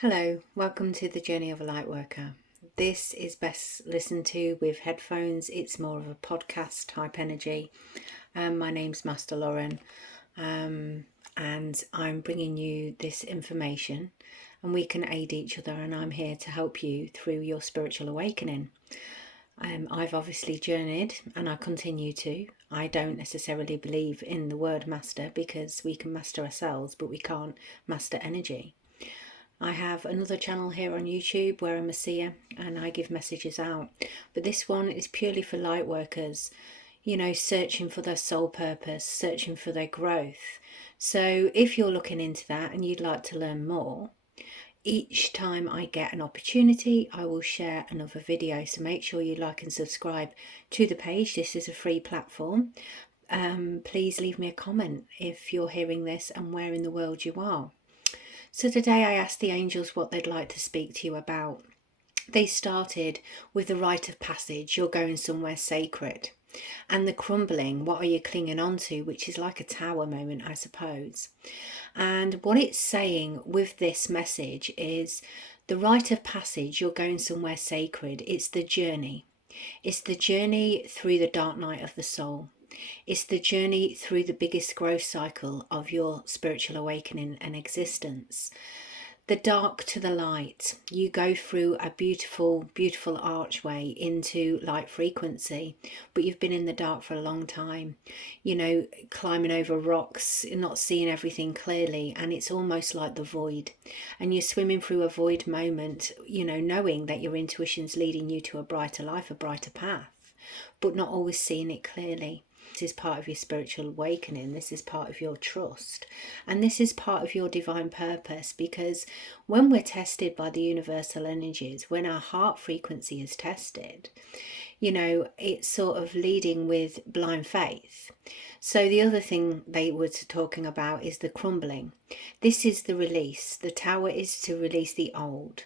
Hello, welcome to the journey of a Lightworker. This is best listened to with headphones. It's more of a podcast type energy. My name's Master Lauren, and I'm bringing you this information, and we can aid each other. And I'm here to help you through your spiritual awakening. I've obviously journeyed, and I continue to. I don't necessarily believe in the word master because we can master ourselves, but we can't master energy. I have another channel here on YouTube where I'm a seer and I give messages out. But this one is purely for light workers, searching for their soul purpose, searching for their growth. So if you're looking into that and you'd like to learn more, each time I get an opportunity, I will share another video. So make sure you like and subscribe to the page. This is a free platform. Please leave me a comment if you're hearing this and where in the world you are. So today I asked the angels what they'd like to speak to you about. They started with the rite of passage, you're going somewhere sacred. And the crumbling, what are you clinging on to, which is like a tower moment, I suppose. And what it's saying with this message is the rite of passage, you're going somewhere sacred. It's the journey. It's the journey through the dark night of the soul. It's the journey through the biggest growth cycle of your spiritual awakening and existence. The dark to the light. You go through a beautiful, beautiful archway into light frequency, but you've been in the dark for a long time, climbing over rocks, not seeing everything clearly, and it's almost like the void. And you're swimming through a void moment, knowing that your intuition's leading you to a brighter life, a brighter path, but not always seeing it clearly. This is part of your spiritual awakening. This is part of your trust. And this is part of your divine purpose, because when we're tested by the universal energies, when our heart frequency is tested, it's sort of leading with blind faith. So the other thing they were talking about is the crumbling. This is the release. The tower is to release the old.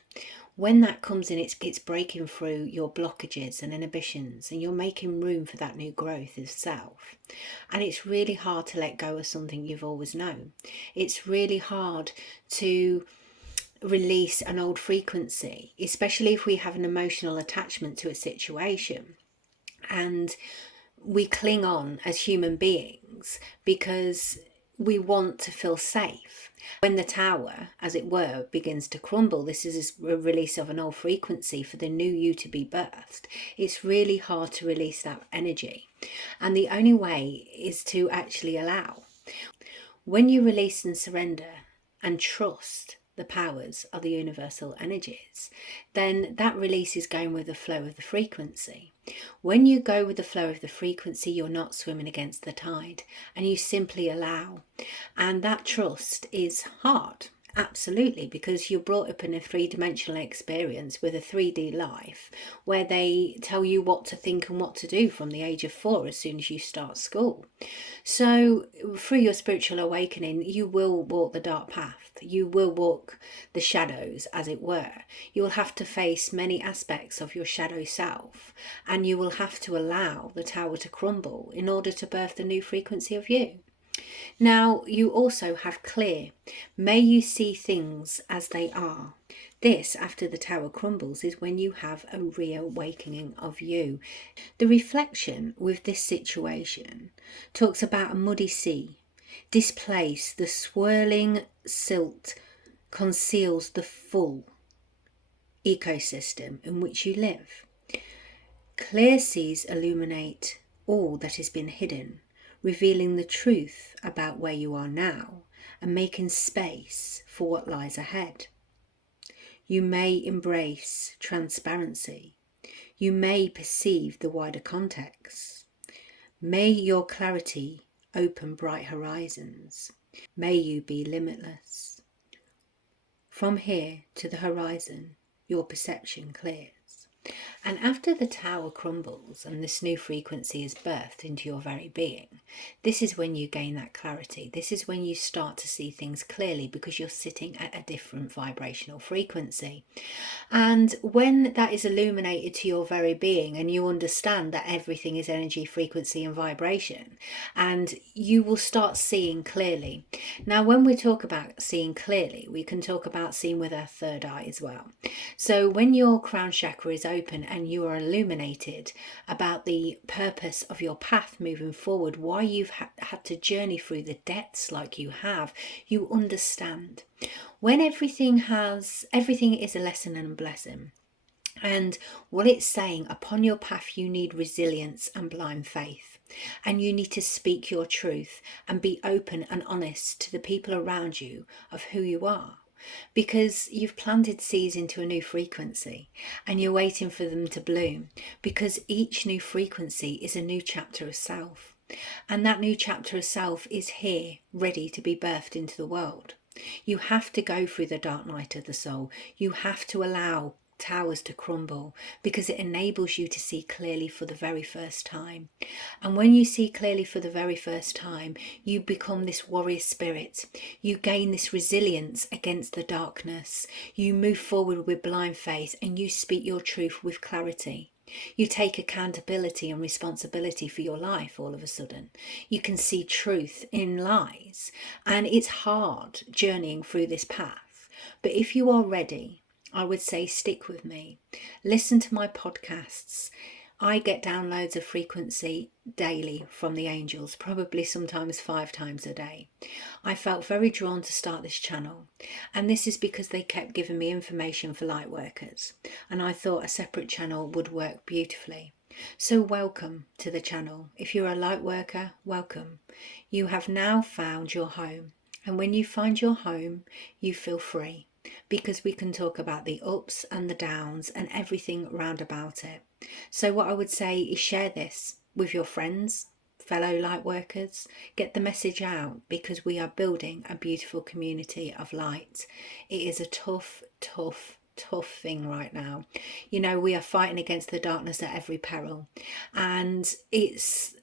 When that comes in, it's breaking through your blockages and inhibitions, and you're making room for that new growth of self. And it's really hard to let go of something you've always known. It's really hard to release an old frequency, especially if we have an emotional attachment to a situation. And we cling on as human beings because we want to feel safe. When the tower, as it were, begins to crumble, this is a release of an old frequency for the new you to be birthed. It's really hard to release that energy. And the only way is to actually allow. When you release and surrender and trust the powers of the universal energies, then that release is going with the flow of the frequency. When you go with the flow of the frequency, you're not swimming against the tide, and you simply allow. And that trust is hard, absolutely, because you're brought up in a three-dimensional experience with a 3D life where they tell you what to think and what to do from the age of 4 as soon as you start school. So through your spiritual awakening, you will walk the dark path. You will walk the shadows, as it were. You will have to face many aspects of your shadow self, and you will have to allow the tower to crumble in order to birth the new frequency of you. Now, you also have clear. May you see things as they are. This, after the tower crumbles, is when you have a reawakening of you. The reflection with this situation talks about a muddy sea. Displaced, the swirling silt conceals the full ecosystem in which you live. Clear seas illuminate all that has been hidden, revealing the truth about where you are now and making space for what lies ahead. You may embrace transparency. You may perceive the wider context. May your clarity open bright horizons. May you be limitless. From here to the horizon, your perception clears. And after the tower crumbles and this new frequency is birthed into your very being, this is when you gain that clarity. This is when you start to see things clearly because you're sitting at a different vibrational frequency. And when that is illuminated to your very being and you understand that everything is energy, frequency and vibration, and you will start seeing clearly. Now, when we talk about seeing clearly, we can talk about seeing with our third eye as well. So when your crown chakra is open and you are illuminated about the purpose of your path moving forward, why you've had to journey through the depths like you have, you understand. When everything is a lesson and a blessing. And what it's saying, upon your path, you need resilience and blind faith. And you need to speak your truth and be open and honest to the people around you of who you are. Because you've planted seeds into a new frequency and you're waiting for them to bloom. Because each new frequency is a new chapter of self. And that new chapter of self is here, ready to be birthed into the world. You have to go through the dark night of the soul. You have to allow towers to crumble because it enables you to see clearly for the very first time. And when you see clearly for the very first time, you become this warrior spirit. You gain this resilience against the darkness. You move forward with blind faith and you speak your truth with clarity. You take accountability and responsibility for your life all of a sudden. You can see truth in lies, and it's hard journeying through this path. But if you are ready, I would say stick with me. Listen to my podcasts. I get downloads of frequency daily from the angels, probably sometimes 5 times a day. I felt very drawn to start this channel, and this is because they kept giving me information for Lightworkers, and I thought a separate channel would work beautifully. So welcome to the channel. If you're a Lightworker, welcome. You have now found your home, and when you find your home, you feel free, because we can talk about the ups and the downs and everything round about it. So what I would say is share this with your friends, fellow Lightworkers. Get the message out, because we are building a beautiful community of light. It is a tough thing right now. You know, we are fighting against the darkness at every peril, and it's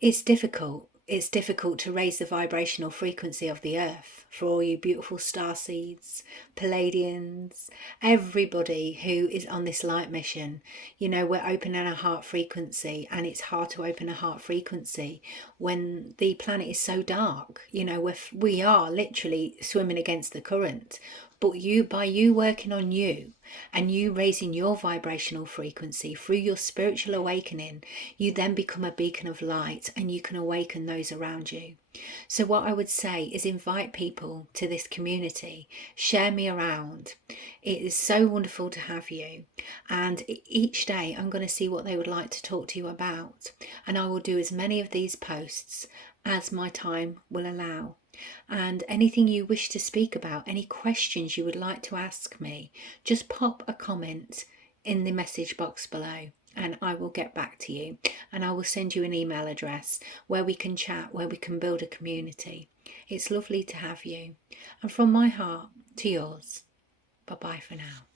difficult. It's difficult to raise the vibrational frequency of the earth for all you beautiful star seeds, Palladians, everybody who is on this light mission. You know, we're opening a heart frequency, and it's hard to open a heart frequency when the planet is so dark. You know, we are literally swimming against the current. But by you working on you and you raising your vibrational frequency through your spiritual awakening, you then become a beacon of light and you can awaken those around you. So what I would say is invite people to this community, share me around. It is so wonderful to have you, and each day I'm going to see what they would like to talk to you about, and I will do as many of these posts as my time will allow. And anything you wish to speak about, any questions you would like to ask me, just pop a comment in the message box below and I will get back to you, and I will send you an email address where we can chat, where we can build a community. It's lovely to have you, and from my heart to yours, bye bye for now.